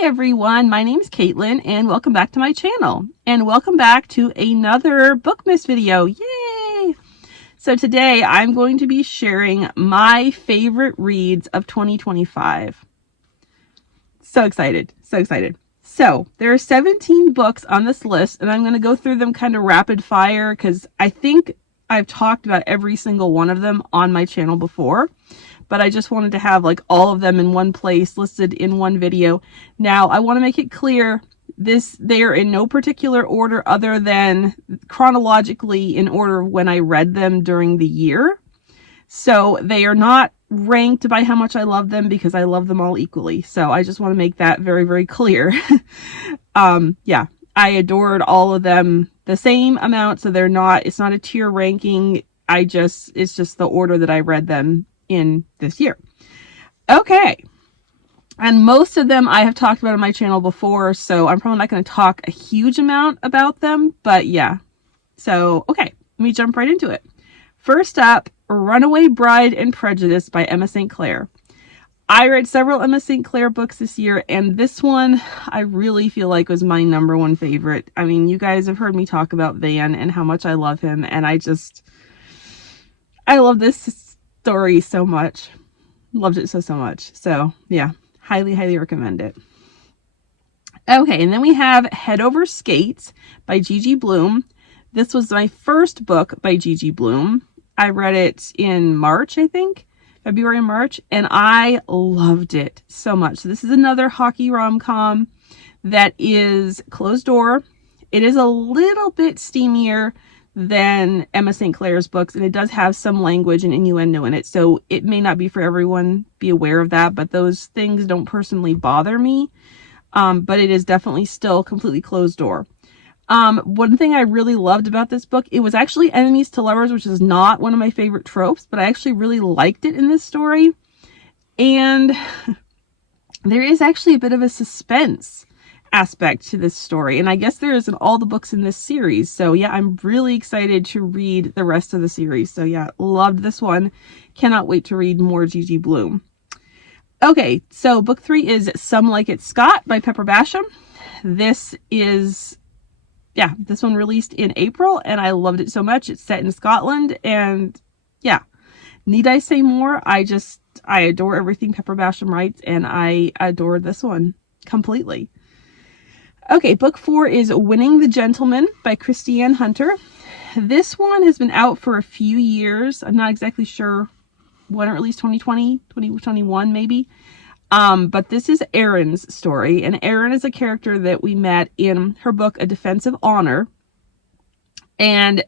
everyone, my name is Caitlin and welcome back to my channel and welcome back to another Bookmas video. Yay! So today I'm going to be sharing my favorite reads of 2025. So excited, so excited. So there are 17 books on this list and I'm going to go through them kind of rapid fire because I think I've talked about every single one of them on my channel before. But I just wanted to have like all of them in one place listed in one video. Now I want to make it clear they are in no particular order other than chronologically in order when I read them during the year. So they are not ranked by how much I love them because I love them all equally. So I just want to make that very, very clear. Yeah, I adored all of them the same amount. So it's not a tier ranking. It's just the order that I read them in this year. Okay. And most of them I have talked about on my channel before, so I'm probably not going to talk a huge amount about them, but yeah. So, okay, let me jump right into it. First up, Runaway, Bride, and Prejudice by Emma St. Clair. I read several Emma St. Clair books this year, and this one I really feel like was my number one favorite. I mean, you guys have heard me talk about Van and how much I love him, and I love this story so much. Loved it so much. So yeah, highly recommend it. Okay, and then we have Head Over Skates by Gigi Blume. This was my first book by Gigi Blume. I read it in March, I think, February, March, and I loved it so much. So this is another hockey rom-com that is closed door. It is a little bit steamier than Emma St. Clair's books, and it does have some language and innuendo in it, so it may not be for everyone. Be aware of that, but those things don't personally bother me. But it is definitely still completely closed door. One thing I really loved about this book, it was actually enemies to lovers, which is not one of my favorite tropes, but I actually really liked it in this story. And there is actually a bit of a suspense aspect to this story, and I guess there is in all the books in this series. So yeah, I'm really excited to read the rest of the series. So yeah, loved this one. Cannot wait to read more Gigi Blume. Okay, so book 3 is Some Like It Scot by Basham. This one released in April and I loved it so much. It's set in Scotland and yeah, need I say more? I adore everything Basham writes and I adored this one completely. Okay, book 4 is Winning the Gentleman by Kristi and Hunter. This one has been out for a few years. I'm not exactly sure when it released, 2020, 2021 maybe. But this is Erin's story, and Erin is a character that we met in her book, A Defense of Honor. And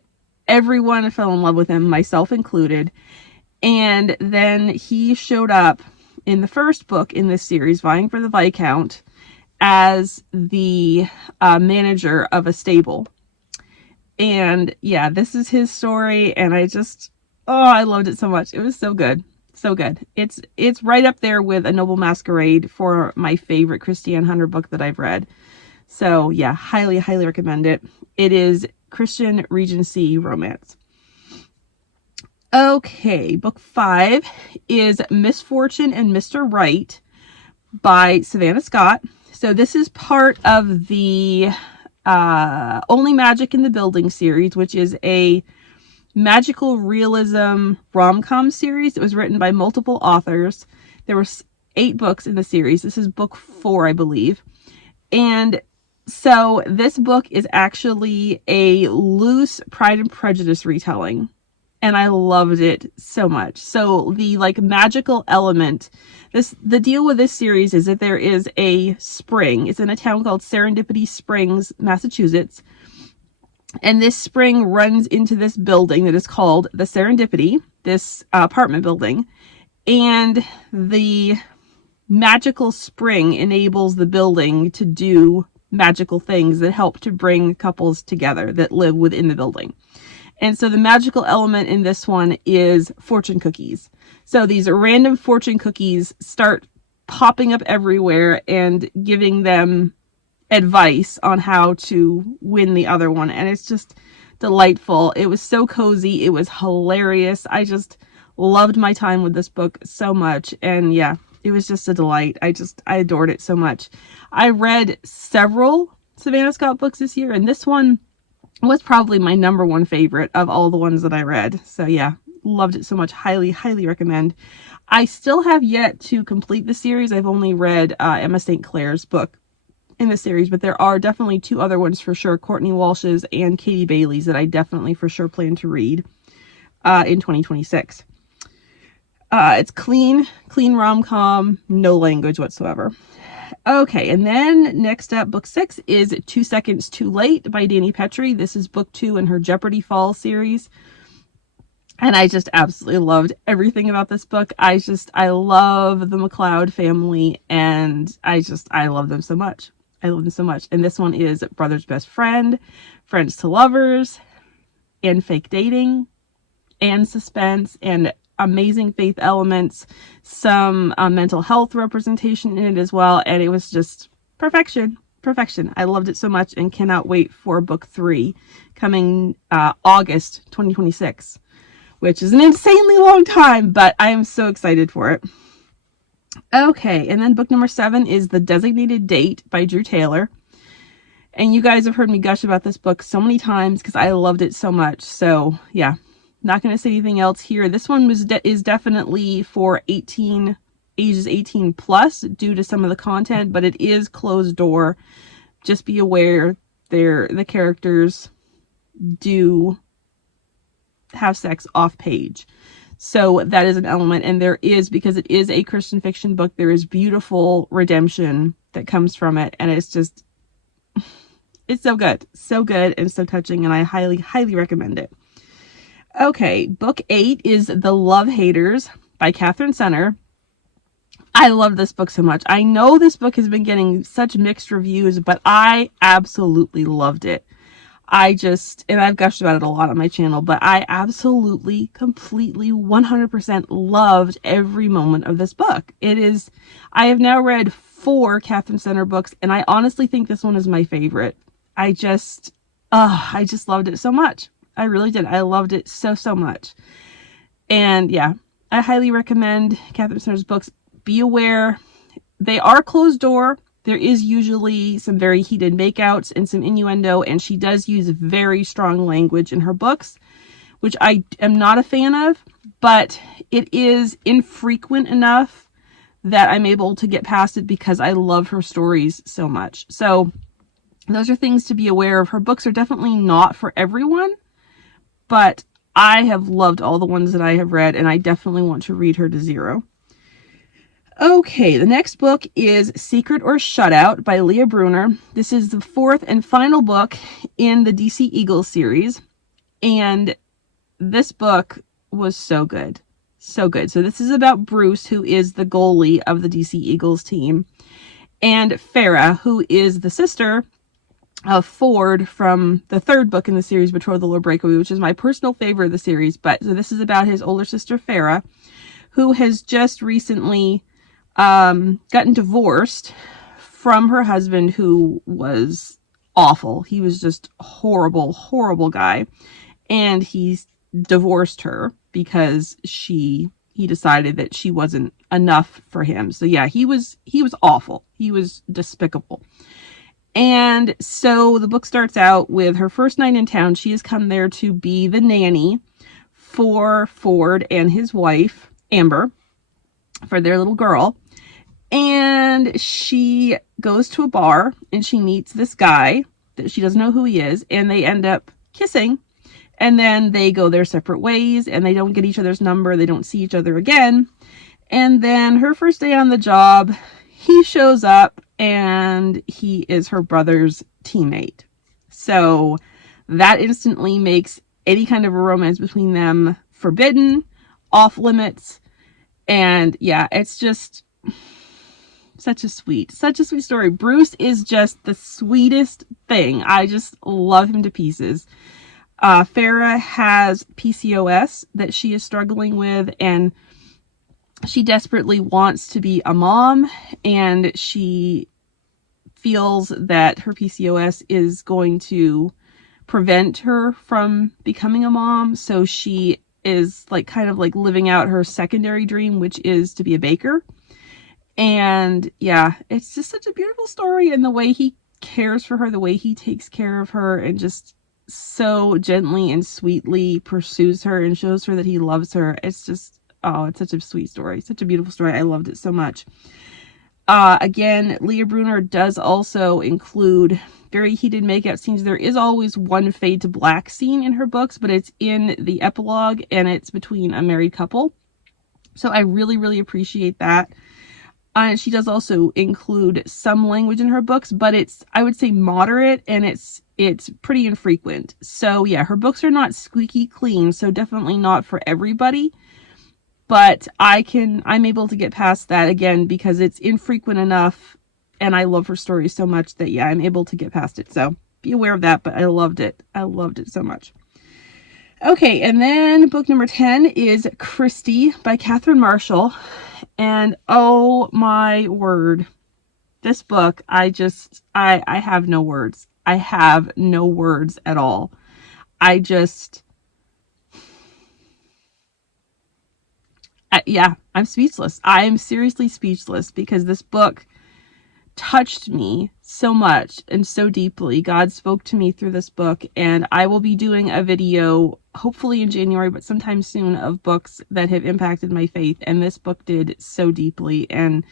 everyone fell in love with him, myself included. And then he showed up in the first book in this series, vying for the Viscount, as the manager of a stable. And yeah, this is his story, and I loved it so much. It was so good. So good. It's right up there with A Noble Masquerade for my favorite Kristi and Hunter book that I've read. So yeah, highly recommend it. It is Christian Regency romance. Okay, book 5 is Misfortune and Mr. Right by Savannah Scot. So this is part of the Only Magic in the Building series, which is a magical realism rom-com series. It was written by multiple authors. There were 8 books in the series. This is book 4, I believe. And so this book is actually a loose Pride and Prejudice retelling. And I loved it so much. So the magical element, the deal with this series is that there is a spring. It's in a town called Serendipity Springs, Massachusetts. And this spring runs into this building that is called the Serendipity, this apartment building. And the magical spring enables the building to do magical things that help to bring couples together that live within the building. And so the magical element in this one is fortune cookies. So these random fortune cookies start popping up everywhere and giving them advice on how to win the other one. And it's just delightful. It was so cozy. It was hilarious. I just loved my time with this book so much. And yeah, It was just a delight. I adored it so much. I read several Savannah Scott books this year, and this one was probably my number one favorite of all the ones that I read. So yeah, loved it so much. Highly, highly recommend. I still have yet to complete the series. I've only read Emma St. Clair's book in the series, but there are definitely 2 other ones for sure, Courtney Walsh's and Katie Bailey's, that I definitely for sure plan to read in 2026. It's clean rom-com, no language whatsoever. Okay, and then next up, book 6 is 2 Seconds Too Late by Dani Pettrey. This is book 2 in her Jeopardy Fall series. And I just absolutely loved everything about this book. I love the McLeod family, and I love them so much. I love them so much. And this one is Brother's Best Friend, Friends to Lovers, and fake dating, and suspense, and amazing faith elements, some mental health representation in it as well, and it was just perfection. I loved it so much and cannot wait for book 3 coming August 2026, which is an insanely long time, but I am so excited for it. Okay, and then book number 7 is The Designated Date by Drew Taylor. And you guys have heard me gush about this book so many times because I loved it so much. So yeah, not going to say anything else here. This one is definitely for ages 18 plus due to some of the content, but it is closed door. Just be aware the characters do have sex off page. So that is an element, and there is, because it is a Christian fiction book, there is beautiful redemption that comes from it, and it's so good and so touching, and I highly, highly recommend it. Okay, book 8 is The Love Haters by Katherine Center. I love this book so much. I know this book has been getting such mixed reviews, but I absolutely loved it. And I've gushed about it a lot on my channel, but I absolutely, completely, 100% loved every moment of this book. I have now read 4 Katherine Center books, and I honestly think this one is my favorite. I just loved it so much. I really did. I loved it so, so much. And yeah, I highly recommend Katherine Center's books. Be aware, they are closed door. There is usually some very heated makeouts and some innuendo, and she does use very strong language in her books, which I am not a fan of, but it is infrequent enough that I'm able to get past it because I love her stories so much. So those are things to be aware of. Her books are definitely not for everyone, but I have loved all the ones that I have read, and I definitely want to read her to zero. Okay, the next book is Secret or Shutout by Leah Brunner. This is the 4th and final book in the DC Eagles series, and this book was so good. So good. So this is about Bruce, who is the goalie of the DC Eagles team, and Farah, who is the sister of Ford from the 3rd book in the series, Betrothal or Breakaway, which is my personal favorite of the series. But so this is about his older sister, Farah, who has just recently gotten divorced from her husband, who was awful. He was just horrible, horrible guy. And he's divorced her because he decided that she wasn't enough for him. So yeah, he was awful. He was despicable. And so the book starts out with her first night in town. She has come there to be the nanny for Ford and his wife, Amber, for their little girl. And she goes to a bar and she meets this guy that she doesn't know who he is, and they end up kissing, and then they go their separate ways, and they don't get each other's number. They don't see each other again. And then her first day on the job, he shows up, and he is her brother's teammate. So that instantly makes any kind of a romance between them forbidden, off limits. And yeah, it's just such a sweet story. Bruce is just the sweetest thing. I just love him to pieces. Farah has PCOS that she is struggling with, and she desperately wants to be a mom, and she feels that her PCOS is going to prevent her from becoming a mom. So she is kind of living out her secondary dream, which is to be a baker. And yeah, it's just such a beautiful story, and the way he cares for her, the way he takes care of her, and just so gently and sweetly pursues her and shows her that he loves her. It's just, oh, it's such a sweet story, such a beautiful story. I loved it so much. Again, Leah Brunner does also include very heated makeout scenes. There is always one fade to black scene in her books, but it's in the epilogue and it's between a married couple. So I really, really appreciate that. And she does also include some language in her books, but it's, I would say, moderate, and it's pretty infrequent. So yeah, her books are not squeaky clean, so definitely not for everybody. But I'm able to get past that, again, because it's infrequent enough, and I love her stories so much that, yeah, I'm able to get past it. So be aware of that, but I loved it. I loved it so much. Okay, and then book number 10 is Christy by Katherine Marshall. And oh my word, this book, I have no words. I have no words at all. Yeah, I'm speechless. I am seriously speechless, because this book touched me so much and so deeply. God spoke to me through this book, and I will be doing a video, hopefully in January, but sometime soon, of books that have impacted my faith, and this book did so deeply. And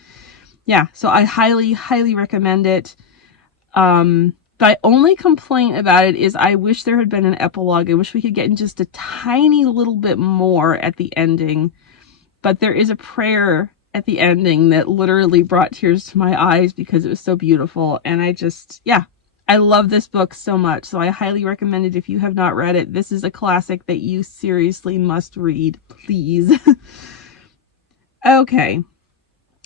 yeah, so I highly, highly recommend it. My only complaint about it is I wish there had been an epilogue. I wish we could get in just a tiny little bit more at the ending. But there is a prayer at the ending that literally brought tears to my eyes because it was so beautiful. And I love this book so much. So I highly recommend it if you have not read it. This is a classic that you seriously must read, please. Okay.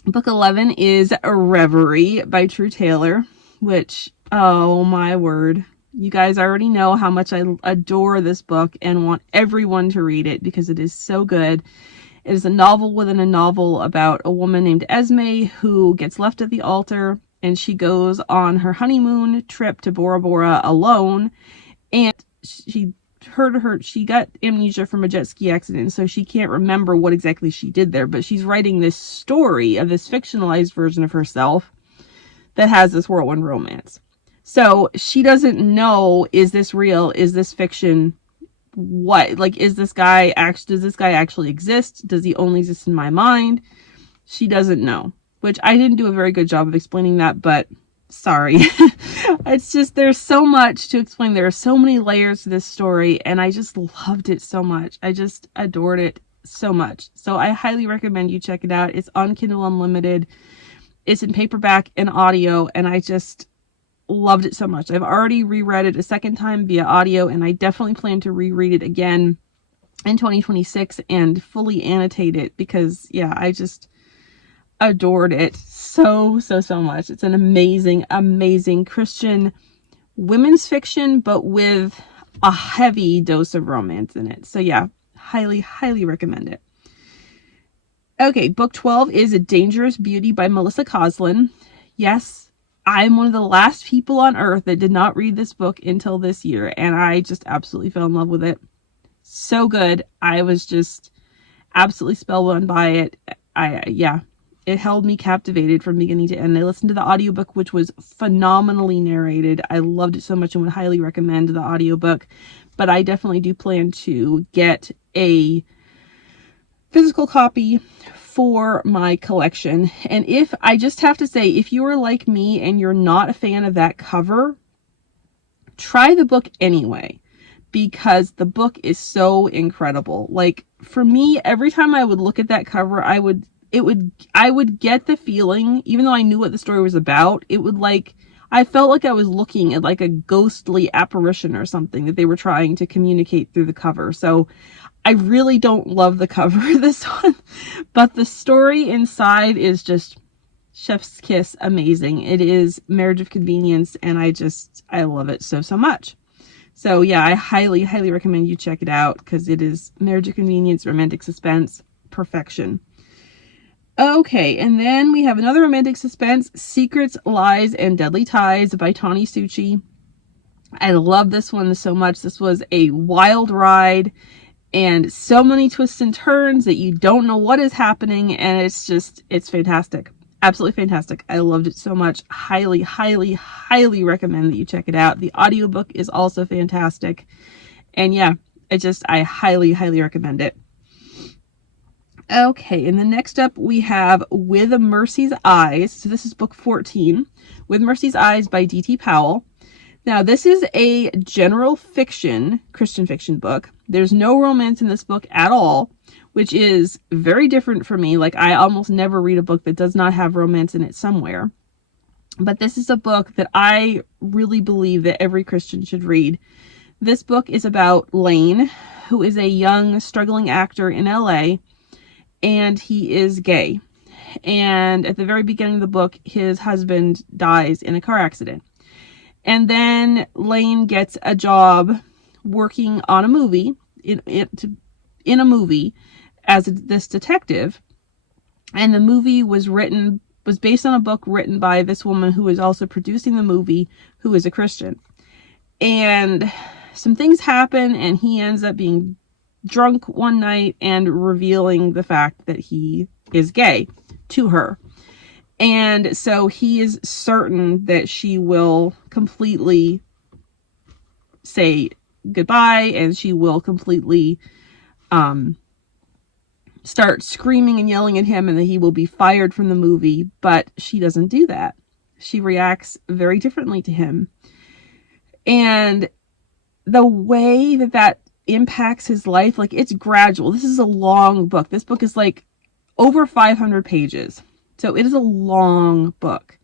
Book 11 is Reverie by True Taylor, which, oh my word. You guys already know how much I adore this book and want everyone to read it because it is so good. It is a novel within a novel about a woman named Esme who gets left at the altar, and she goes on her honeymoon trip to Bora Bora alone, and she got amnesia from a jet ski accident, so she can't remember what exactly she did there, but she's writing this story of this fictionalized version of herself that has this whirlwind romance. So she doesn't know, is this real? Is this fiction? Does this guy actually exist? Does he only exist in my mind? She doesn't know, which I didn't do a very good job of explaining that, but sorry. It's just, there's so much to explain. There are so many layers to this story, and I just loved it so much. I just adored it so much. So I highly recommend you check it out. It's on Kindle Unlimited. It's in paperback and audio, and I just loved it so much. I've already reread it a second time via audio, and I definitely plan to reread it again in 2026 and fully annotate it because, yeah, I just adored it so much. It's an amazing, amazing Christian women's fiction, but with a heavy dose of romance in it. So yeah, highly, highly recommend it. Okay, book 12 is A Dangerous Beauty by Melissa Koslin. Yes, I'm one of the last people on earth that did not read this book until this year, and I just absolutely fell in love with it. So good. I was just absolutely spellbound by it. It held me captivated from beginning to end. I listened to the audiobook, which was phenomenally narrated. I loved it so much and would highly recommend the audiobook, but I definitely do plan to get a physical copy for my collection. And if you are like me and you're not a fan of that cover, try the book anyway, because the book is so incredible. Like, for me, every time I would look at that cover, I would get the feeling, even though I knew what the story was about, I felt like I was looking at like a ghostly apparition or something that they were trying to communicate through the cover. So I really don't love the cover of this one, but the story inside is just chef's kiss amazing. It is Marriage of Convenience, and I love it so much. So yeah, I highly, highly recommend you check it out because it is Marriage of Convenience, romantic suspense, perfection. Okay, and then we have another romantic suspense, Secrets, Lies, and Deadly Ties by Tani Suchi. I love this one so much. This was a wild ride, and so many twists and turns that you don't know what is happening, and it's fantastic. absolutely fantastic. I loved it so much. Highly, highly, highly recommend that you check it out. The audiobook is also fantastic. And yeah, I highly, highly recommend it. Okay, and then next up we have With Mercy's Eyes. So this is book 14, With Mercy's Eyes by D.T. Powell. Now, this is a general fiction, Christian fiction book. There's no romance in this book at all, which is very different for me. Like, I almost never read a book that does not have romance in it somewhere. But this is a book that I really believe that every Christian should read. This book is about Lane, who is a young, struggling actor in LA, and he is gay. And at the very beginning of the book, his husband dies in a car accident. And then Lane gets a job working on a movie, in a movie as this detective. And the movie was based on a book written by this woman who is also producing the movie, who is a Christian. And some things happen, and he ends up being drunk one night and revealing the fact that he is gay to her. And so he is certain that she will completely say goodbye, and she will completely start screaming and yelling at him, and that he will be fired from the movie. But she doesn't do that. She reacts very differently to him. And the way that impacts his life, like, it's gradual. This is a long book. This book is like over 500 pages. So it is a long book.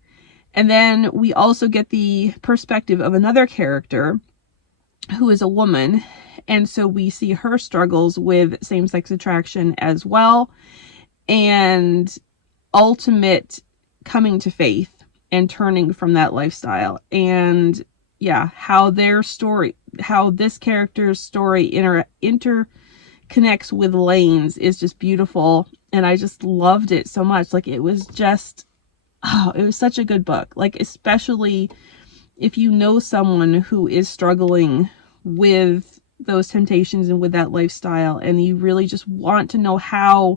And then we also get the perspective of another character who is a woman. And so we see her struggles with same-sex attraction as well, and ultimate coming to faith and turning from that lifestyle. And yeah, how this character's story interconnects with Lane's is just beautiful. And I just loved it so much. Like, it was just, it was such a good book. Like, especially if you know someone who is struggling with those temptations and with that lifestyle, and you really just want to know how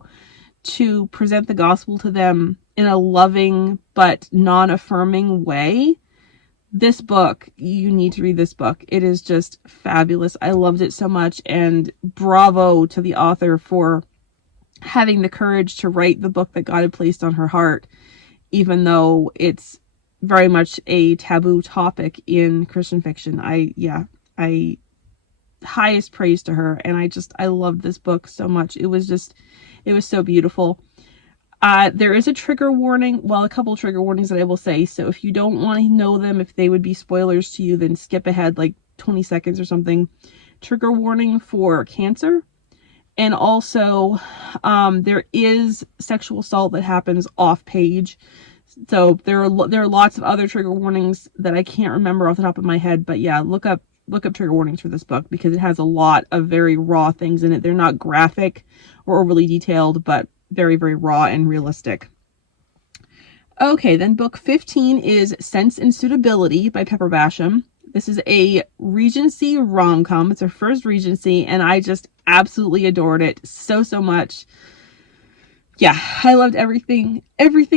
to present the gospel to them in a loving but non-affirming way. This book, you need to read this book. It is just fabulous. I loved it so much, and bravo to the author for having the courage to write the book that God had placed on her heart, even though it's very much a taboo topic in Christian fiction. I highest praise to her, and I loved this book so much. It was so beautiful. There is a trigger warning, well, a couple trigger warnings that I will say. So if you don't want to know them, if they would be spoilers to you, then skip ahead like 20 seconds or something. Trigger warning for cancer. And also, there is sexual assault that happens off page. So there are lots of other trigger warnings that I can't remember off the top of my head. But yeah, look up trigger warnings for this book, because it has a lot of very raw things in it. They're not graphic or overly detailed, but very, very raw and realistic. Okay, then book 15 is Sense and Suitability by Pepper Basham. This is a Regency rom-com. It's her first Regency, and I just absolutely adored it so much. Yeah, I loved everything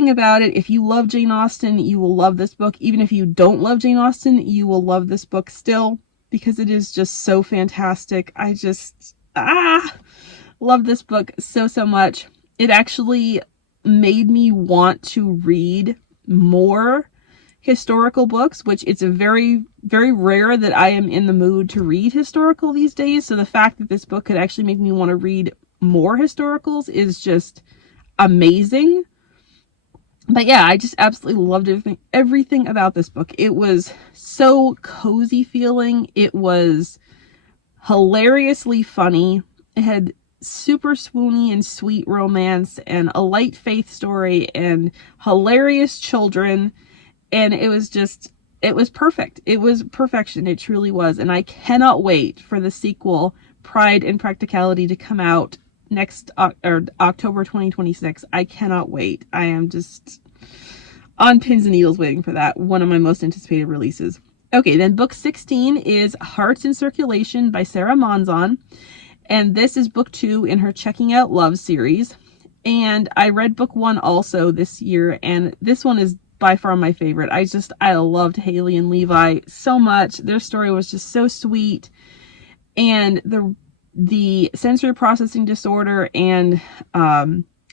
about it. If you love Jane Austen, you will love this book. Even if you don't love Jane Austen, you will love this book still, because it is just so fantastic. I just love this book so much. It actually made me want to read more historical books, which it's a very, very rare that I am in the mood to read historical these days. So the fact that this book could actually make me want to read more historicals is just amazing. But yeah, I just absolutely loved everything about this book. It was so cozy feeling. It was hilariously funny. It had super swoony and sweet romance, and a light faith story, and hilarious children. And it was perfect. It was perfection. It truly was. And I cannot wait for the sequel, Pride and Practicality, to come out next October 2026. I cannot wait. I am just on pins and needles waiting for that. One of my most anticipated releases. Okay, then book 16 is Hearts in Circulation by Sarah Monzon. And this is book 2 in her Checking Out Love series. And I read book 1 also this year, and this one is by far my favorite. I loved Haley and Levi so much. Their story was just so sweet. And the sensory processing disorder and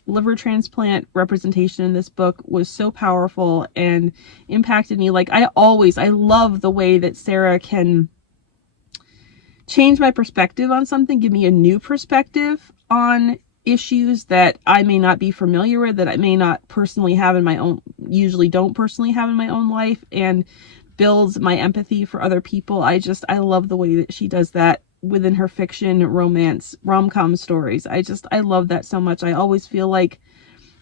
liver transplant representation in this book was so powerful and impacted me. Like I love the way that Sarah can change my perspective on something, give me a new perspective on issues that I may not be familiar with, that I may not personally have in my own, usually don't personally have in my own life, and builds my empathy for other people. I love the way that she does that within her fiction, romance, rom-com stories. I love that so much. I always feel like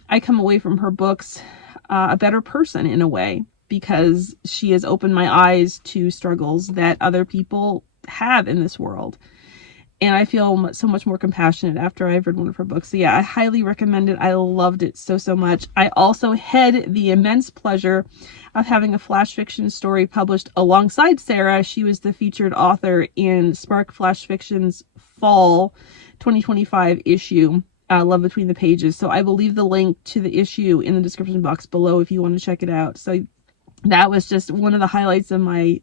I come away from her books a better person in a way, because she has opened my eyes to struggles that other people have in this world. And I feel so much more compassionate after I've read one of her books. So yeah, I highly recommend it. I loved it so, so much. I also had the immense pleasure of having a flash fiction story published alongside Sarah. She was the featured author in Spark Flash Fiction's Fall 2025 issue, Love Between the Pages. So I will leave the link to the issue in the description box below if you want to check it out. So that was just one of the highlights of my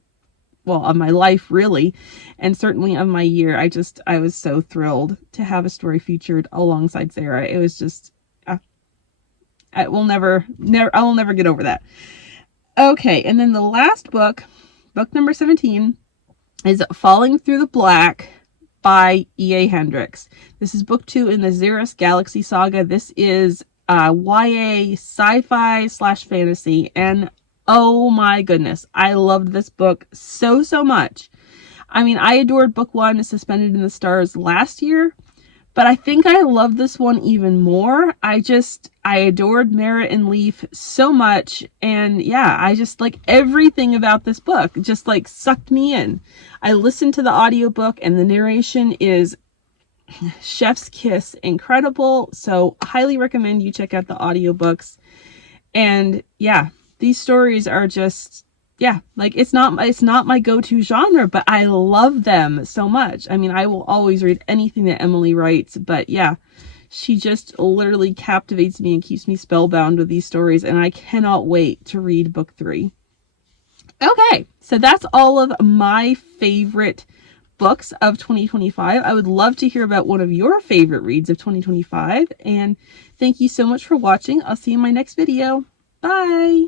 life, really, and certainly of my year. I was so thrilled to have a story featured alongside Sarah. It was just, I will never get over that. Okay, and then the last book number 17, is Falling Through the Black by E.A. Hendricks. This is book 2 in the Xeris Galaxy saga. This is YA sci-fi / fantasy, and oh my goodness, I loved this book so, so much. I mean, I adored book 1, Suspended in the Stars, last year, but I think I love this one even more. I adored Merritt and Leaf so much, and yeah, I just like everything about this book just like sucked me in. I listened to the audiobook, and the narration is chef's kiss incredible, so highly recommend you check out the audiobooks. And yeah, these stories are just, yeah, like it's not my go-to genre, but I love them so much. I mean, I will always read anything that Emily writes, but yeah, she just literally captivates me and keeps me spellbound with these stories, and I cannot wait to read book 3. Okay, so that's all of my favorite books of 2025. I would love to hear about one of your favorite reads of 2025, and thank you so much for watching. I'll see you in my next video. Bye!